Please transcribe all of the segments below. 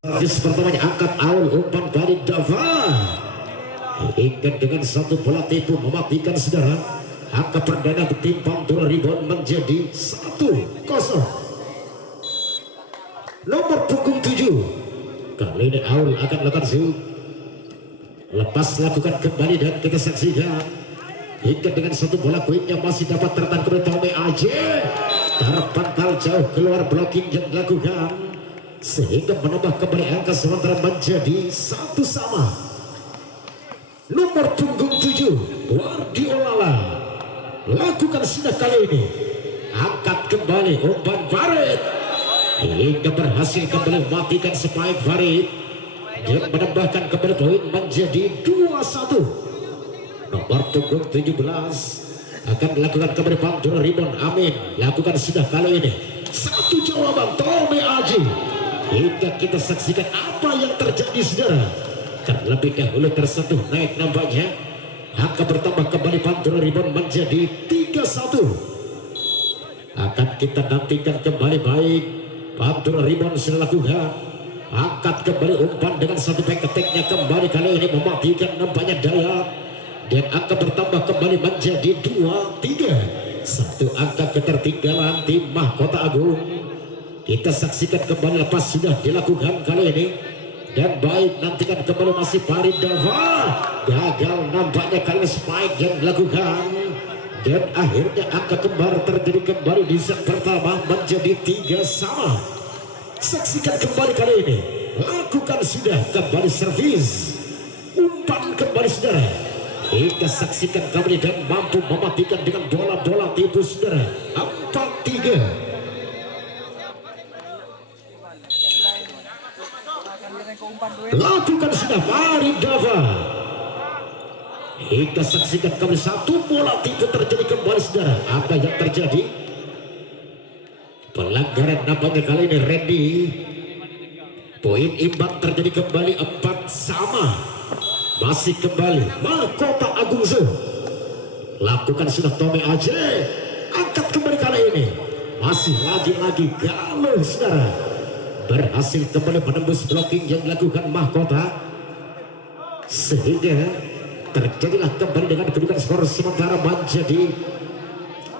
Servis pertamanya angkat awal umpan dari Dava. Ingat dengan satu bola tipu mematikan saudara. Angka perdana bertimpang turun rebound menjadi 1-0. Nomor punggung 7. Kali ini Aul akan melakukan shoot. Lepas lakukan kembali dan kita saksikan. Hingga dengan satu bola quick yang masih dapat tertangkap oleh Tommy Aje. Terpantal jauh keluar blocking yang dilakukan. Sehingga menambah kembali angka sementara menjadi 1-1. Nomor punggung 7 Guardiola lakukan sudah kali ini. Angkat kembali umpan Farid. Hingga berhasil kembali mematikan spike Farid. Dia menambahkan kembali poin menjadi 2-1. Nomor punggung 17 akan dilakukan kembali pantul rebound Amin. Lakukan sudah kali ini. Satu jawaban Tommy Aji. Hingga kita saksikan apa yang terjadi saudara. Terlebih dahulu tersentuh naik nampaknya. Angka bertambah kembali pantul rebound menjadi 3-1. Akan kita nantikan kembali baik. Pantul rebound sudah lakukan. Angkat kembali umpan dengan satu back attack-nya kembali kali ini mematikan nampaknya Dayat. Dan angka bertambah kembali menjadi 2-3. Satu angka ketertinggalan tim Mahkota Agung. Kita saksikan kembali lepas sudah dilakukan kali ini. Dan baik nantikan kembali masih Farid Dava. Gagal nampaknya kali spike yang dilakukan. Dan akhirnya angka kembar terjadi kembali di set pertama menjadi 3-3. Saksikan kembali kali ini. Lakukan sudah kembali servis. Umpan kembali saudara. Kita saksikan kembali dan mampu mematikan dengan bola-bola tipu saudara. 4-3. Lakukan sudah Farid Dava. Kita saksikan kembali satu bola tipu terjadi kembali saudara. Apa yang terjadi? Pelanggaran nampaknya kali ini Randy. Poin imbang terjadi kembali 4-4. Masih kembali Mahkota Agung Zoo. Lakukan sudah Tommy Aje. Angkat kembali kali ini. Masih lagi-lagi galuh saudara. Berhasil kembali menembus blocking yang dilakukan Mahkota. Sehingga terjadilah kembali dengan kedudukan skor sementara menjadi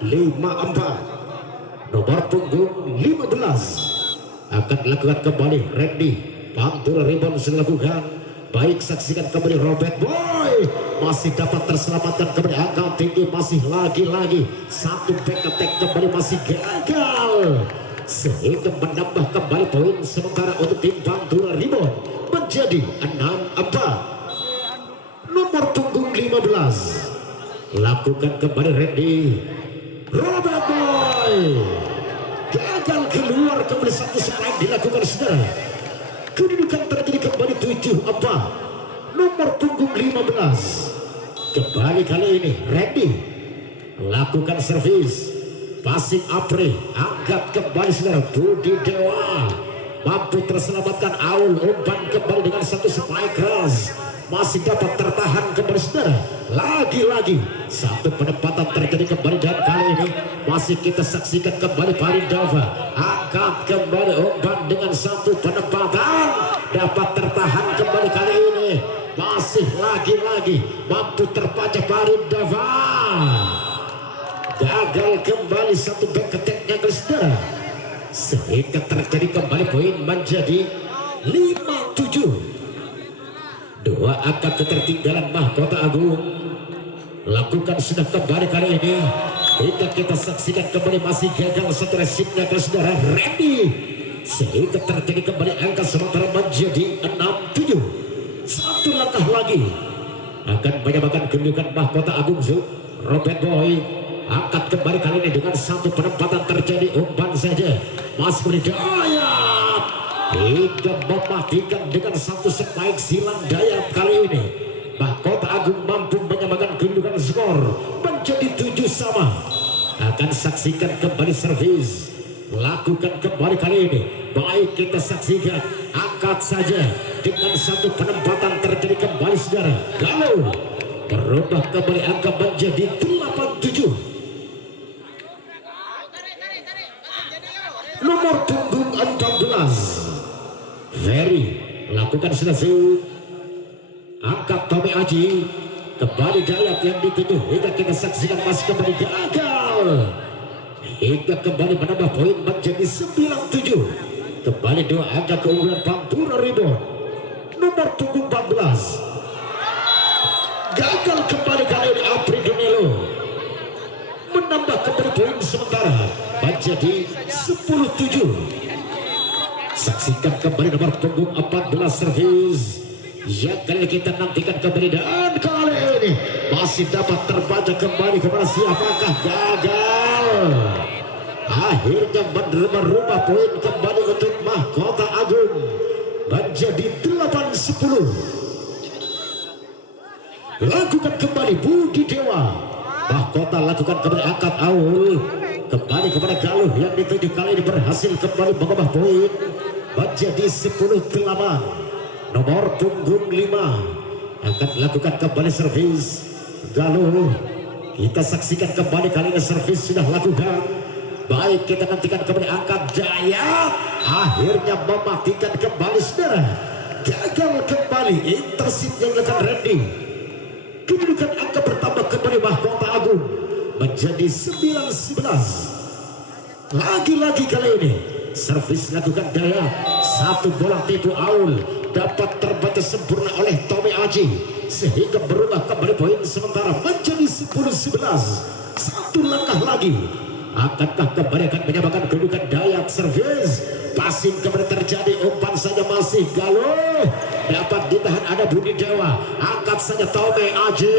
5-4. Nomor punggung 15 akan dilakukan kembali Randy. Pantul rebound sudah dilakukan. Baik saksikan kembali Robert Boy. Masih dapat terselamatkan kembali angka tinggi. Masih lagi-lagi satu back attack kembali masih gagal. Sehingga menambah kembali poin sementara untuk tim Pantura Rebound menjadi 6-4. Nomor punggung 15 lakukan kembali Randy. Robert Boy gagal keluar kembali satu spike dilakukan saudara. Kedudukan terjadi kembali 7-4. Nomor punggung 15 kembali kali ini Randy lakukan servis. Passing Apri angkat kembali saudara. Budi Dewa mampu terselamatkan Aul. Umpan kembali dengan satu spike keras. Masih dapat tertahan kembali saudara. Lagi-lagi satu penempatan terjadi kembali dan kali ini masih kita saksikan kembali Farid Dava. Angkat kembali umpan dengan satu penempatan. Dapat tertahan kembali kali ini. Masih lagi-lagi mampu terpaca Farid Dava. Gagal kembali satu back attack-nya ke saudara. Sehingga terjadi kembali poin menjadi 5-7. Dua angka ketertinggalan Mahkota Agung. Lakukan sudah kembali kali ini. Hingga kita saksikan kembali masih gagal satu resipnya ke saudara Randy. Sehingga terjadi kembali angka sementara menjadi 6-7. Satu langkah lagi akan menyamakan kedudukan Mahkota Agung Zoo. Robert Boy angkat kembali kali ini dengan satu penempatan terjadi umpan saja. Mas Dayat hingga mematikan dengan satu spike silang Dayat kali ini. Mahkota Agung mampu menyamakan kedudukan skor menjadi 7-7. Akan saksikan kembali servis. Lakukan kembali kali ini. Baik kita saksikan. Angkat saja dengan satu penempatan terjadi kembali saudara. Kalau berubah kembali angka menjadi 8-7. Nomor punggung 14 Ferry lakukan sudah shoot, angkat Tommy Aji, kembali Dayat yang dituduh hingga kita saksikan masih kembali gagal, hingga kembali menambah poin menjadi 9-7. Kembali dua angka keunggulan Pantura Rebound nomor punggung 14. Gagal kembali kali ini Apri Dunelo menambah kembali poin sementara menjadi 10-7. Saksikan kembali nomor punggung 14 servis yang kali kita nantikan kembali, dan kali ini masih dapat terbaca kembali kepada siapakah. Gagal, akhirnya merubah poin kembali untuk Mahkota Agung menjadi 8-10. Lakukan kembali Budi Dewa, Mahkota lakukan kembali angkat Aul kembali kepada Galuh yang dituju kali ini berhasil kembali mengubah poin menjadi 10-8. Nomor punggung 5 akan lakukan kembali servis Galuh. Kita saksikan kembali kali ini servis sudah lakukan. Baik, kita nantikan kembali angkat Dayat, akhirnya mematikan kembali saudara. Gagal kembali intercept yang dilakukan Randy. Kedudukan angka bertambah kembali Mahkota Agung menjadi 9-11. Lagi-lagi kali ini servis lakukan Dayat, satu bola tipu Aul dapat terbaca sempurna oleh Tommy Aji sehingga berubah kembali poin sementara menjadi 10-11. Satu langkah lagi, akankah kembali akan menyamakan kedudukan Dayat? Servis passing kembali terjadi, umpan saja masih Galuh, dapat ditahan ada Budi Dewa, angkat saja Tommy Aji,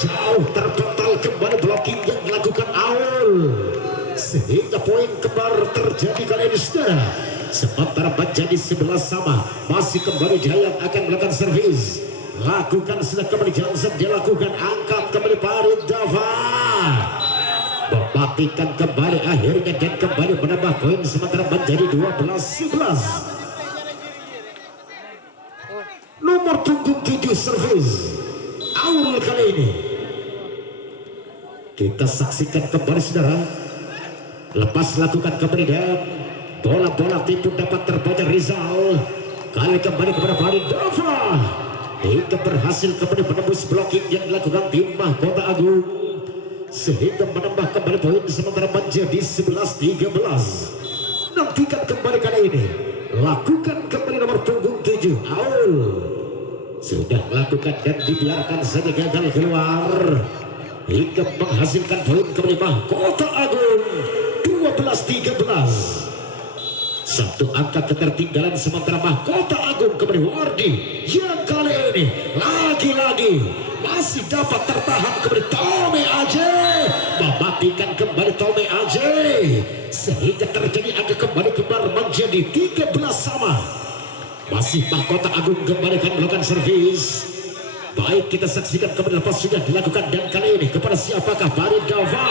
jauh terpental kembali blocking yang dilakukan Aul sehingga poin kembar terjadi kali ini saudara. Sementara menjadi 11 sama, masih kembali Dayat akan melakukan servis, lakukan sudah kembali Johnson, dilakukan angkat kembali Farid Dava, mematikan kembali akhirnya dan kembali menambah poin sementara menjadi 12-11. Nomor punggung 7 servis Aul kali ini kita saksikan kembali saudara. Lepas lakukan kembali dan bola-bola tipu dapat terbaca Rizal, kali kembali kepada Farid Dava hingga berhasil kembali menembus blocking yang dilakukan tim Mahkota Agung sehingga menambah kembali poin sementara menjadi 11-13. Nantikan kembali kali ini, lakukan kembali nomor punggung 7 Aul sudah lakukan dan dibiarkan saja gagal keluar hingga menghasilkan poin kembali Mahkota Agung 12-13. Satu angka ketertinggalan sementara Mahkota Agung kembali Wardi yang kali ini lagi-lagi masih dapat tertahan kembali Tommy Aji, mematikan kembali Tommy Aji sehingga terjadi angka kembali kembar menjadi 13 sama. Masih Mahkota Agung kembali akan melakukan servis. Baik, kita saksikan kembali lepas sudah dilakukan dan kali ini kepada siapakah? Farid Dava,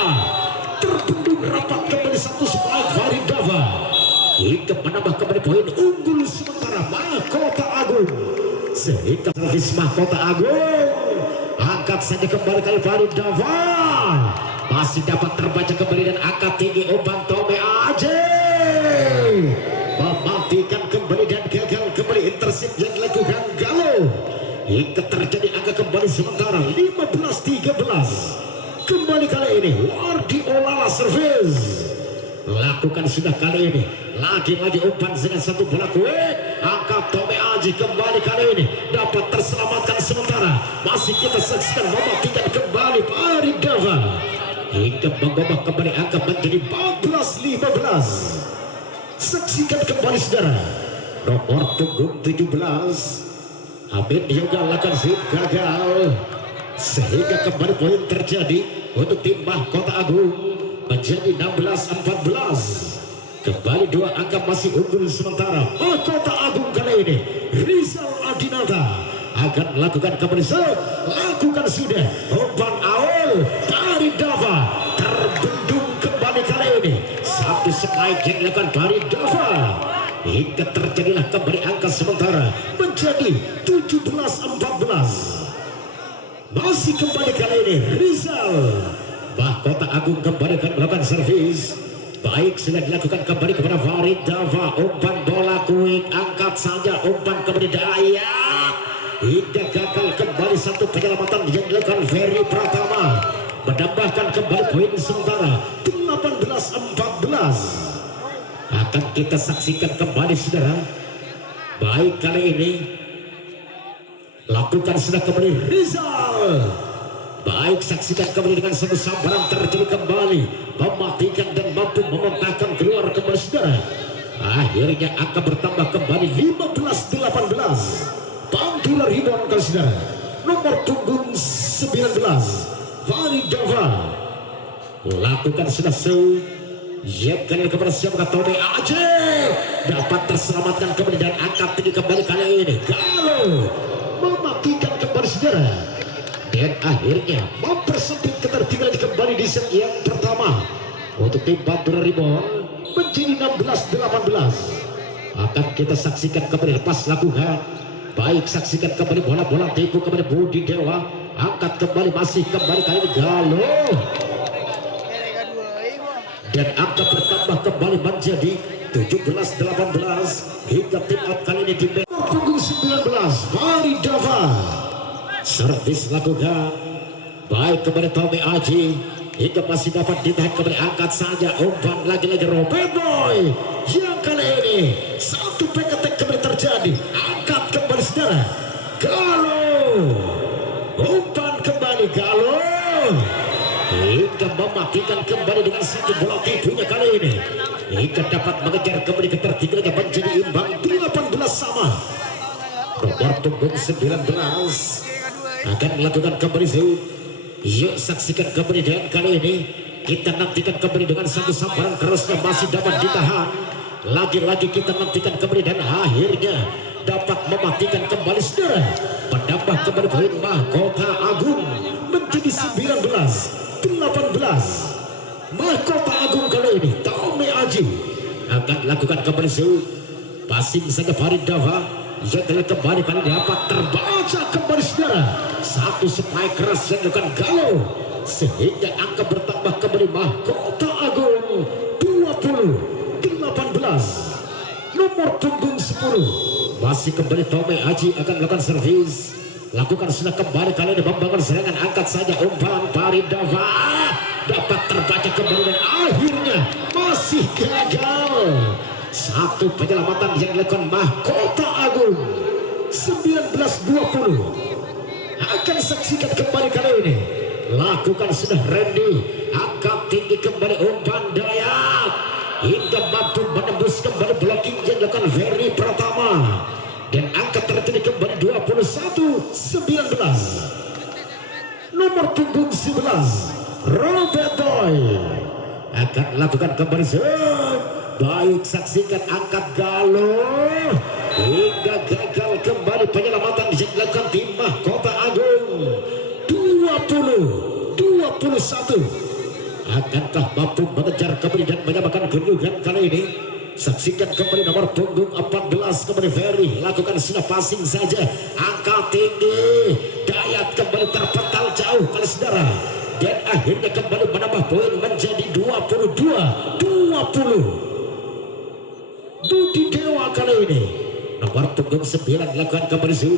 terbendung rapat kembali satu spike Farid Dava hingga menambah kembali poin unggul sementara Mahkota Agung sehingga servis Mahkota Agung, angkat saja kembali kali Farid Dava, masih dapat terbaca kembali dan angkat tinggi umpan Tommy Aji, mematikan kembali dan gagal kembali intercept yang dilakukan Galuh hingga terjadi angka kembali sementara 15-13. Kembali kali ini Wardi Olala servis, lakukan sudah kali ini lagi-lagi umpan dengan satu bola quick, angkat Tommy Aji kembali kali ini dapat terselamatkan sementara masih kita saksikan mematikan kembali Farid Dava hingga mengubah kembali angka menjadi 14-15. Saksikan kembali saudara nomor punggung 17 Amin Yoga lakukan shoot gagal sehingga kembali poin terjadi untuk tim Mahkota Agung menjadi 16-14. Kembali dua angka masih unggul sementara Mahkota Agung kali ini Rizal Adinata akan melakukan kembali shoot, lakukan sudah umpan Aul, Farid Dava terbendung kembali kali ini satu spike yang dilakukan Farid Dava hingga terjadilah kembali angka sementara menjadi 17-14. Masih kembali kali ini Rizal, Mahkota Agung kembali akan melakukan servis. Baik, sudah dilakukan kembali kepada Farid Dava, umpan bola quick, angkat angkat saja umpan kembali Dayak. Hingga gagal kembali satu penyelamatan yang dilakukan Ferry Pratama, menambahkan kembali poin sementara 18-14. Akan kita saksikan kembali saudara. Baik kali ini lakukan sudah kembali Rizal. Baik, saksikan kembali dengan satu sambaran terjadi kembali, mematikan dan mampu mementahkan keluar kembali saudara. Akhirnya angka bertambah kembali 15-18. Pantura rebound kali saudara. Nomor punggung 19 Faridava lakukan sudah yang kali kepada siapa? Tommy Aceh dapat terselamatkan kembali dan angkat tinggi kembali kali ini. Galo mematikan kembali saudara. Dan akhirnya mempersempit ketertinggalan kembali di set yang pertama untuk tim Pantura Rebound menjadi 16-18. Akan kita saksikan kembali lepas lakukan. Baik, saksikan kembali bola-bola tipu kembali Budi Dewa, angkat kembali masih kembali kali ini Galo. Dan angka bertambah kembali menjadi 17-18 hingga tim out kali ini di punggung 19 Faridava. Servis lakukan. Baik kembali Tommy Aji hingga masih dapat ditahan kembali, angkat saja umpan lagi-lagi Robert Boy. Yang kali ini satu peketek kembali terjadi, angkat kembali saudara. Galo umpan kembali Galo hingga mematikan kembali dengan satu bola tipunya kali ini, hingga dapat mengejar kembali ketertinggalannya menjadi imbang 18 sama. Nomor punggung 19 akan melakukan kembali shoot. Yuk saksikan kembali, dan kali ini kita nantikan kembali dengan satu sambaran kerasnya masih dapat ditahan. Lagi-lagi kita nantikan kembali dan akhirnya dapat mematikan kembali saudara. Menambah kembali poin Mahkota Agung menjadi 19-18. Mahkota Agung kali ini Tommy Aji akan lakukan kembali shoot. Passing saja Faridava yang kembali kali dapat terbaca kembali saudara. Satu spike keras yang dilakukan Galo sehingga angka bertambah kembali Mahkota Agung 20-18. Nomor punggung 10 masih kembali Tommy Aji akan melakukan servis. Lakukan sudah kembali kali ini membangun serangan, angkat saja umpan Faridava dapat terbaca kembali dan akhirnya masih gagal. Satu penyelamatan yang dilakukan Mahkota Agung 19-20. Akan saksikan kembali kali ini. Lakukan sudah Randy, angkat tinggi kembali umpan Dayak hingga mampu menembus kembali blocking yang dilakukan Ferry Pratama. Dan angka terjadi kembali 21-19. Nomor punggung 11 Robert Boy akan lakukan kembali shoot. Baik, saksikan angkat Galo hingga gagal kembali penyelamatan yang dilakukan tim Mahkota Agung 20-21. Akankah mampu mengejar kembali dan menyamakan kedudukan kali ini? Saksikan kembali nomor punggung 14 kembali Ferry lakukan sudah passing saja, angkat tinggi Dayat kembali terpental jauh kali saudara, dan akhirnya kembali menambah poin menjadi 22-20. Budi Dewa kali ini nomor punggung 9 lakukan kembali shoot.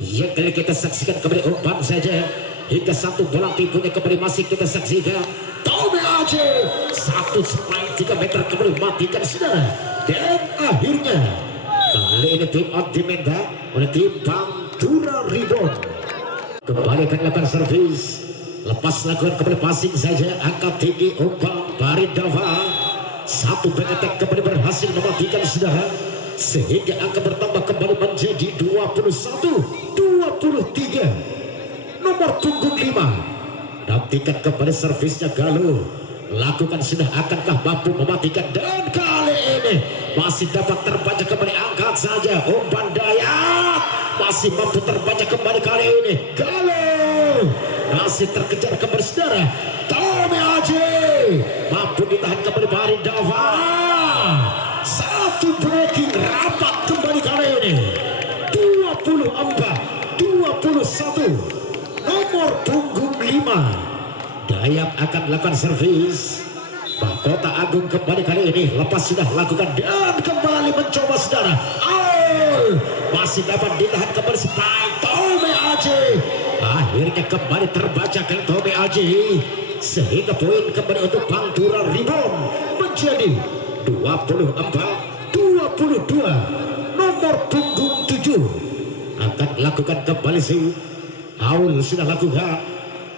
Yang kali kita saksikan kembali umpan saja hingga satu bola tipunya kembali masih kita saksikan Tommy Aceh satu spike 3 meter kembali matikan saudara. Dan akhirnya kali ini tim out diminta oleh tim Pantura Rebound. Kembali akan lakukan servis, lepas lakukan kembali passing saja, angkat tinggi umpan Faridava. Satu pengetek kembali berhasil mematikan saudara, sehingga angka bertambah kembali menjadi 21-23. Nomor punggung 5 nantikan kembali servisnya Galo, lakukan sudah, akankah mampu mematikan, dan kali ini masih dapat terbaca kembali, angkat saja umpan Dayak masih mampu terbaca kembali kali ini. Galo masih terkejar kembali saudara. Tommy Aji mampu ditahan kembali Faridava. Satu breaking rapat kembali kali ini 24-21. Nomor punggung 5 Dayak akan melakukan servis. Mahkota Agung kembali kali ini lepas sudah lakukan dan kembali mencoba saudara. gol. Masih dapat ditahan kembali Spike Tommy Aji. Akhirnya kembali terbaca ke Tommy Aji, sehingga poin kembali untuk Pantura Rebound menjadi 24-22. Nomor punggung 7 akan lakukan kembali si Aul sudah lakukan.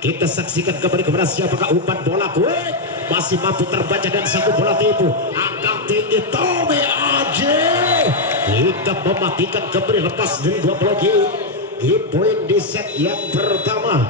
Kita saksikan kembali kepada siapakah umpan bola kuat. Masih mampu terbaca dan satu bola tipu. Angkat tinggi Tommy Aji hingga mematikan kembali lepas dari 2 poin di set yang pertama.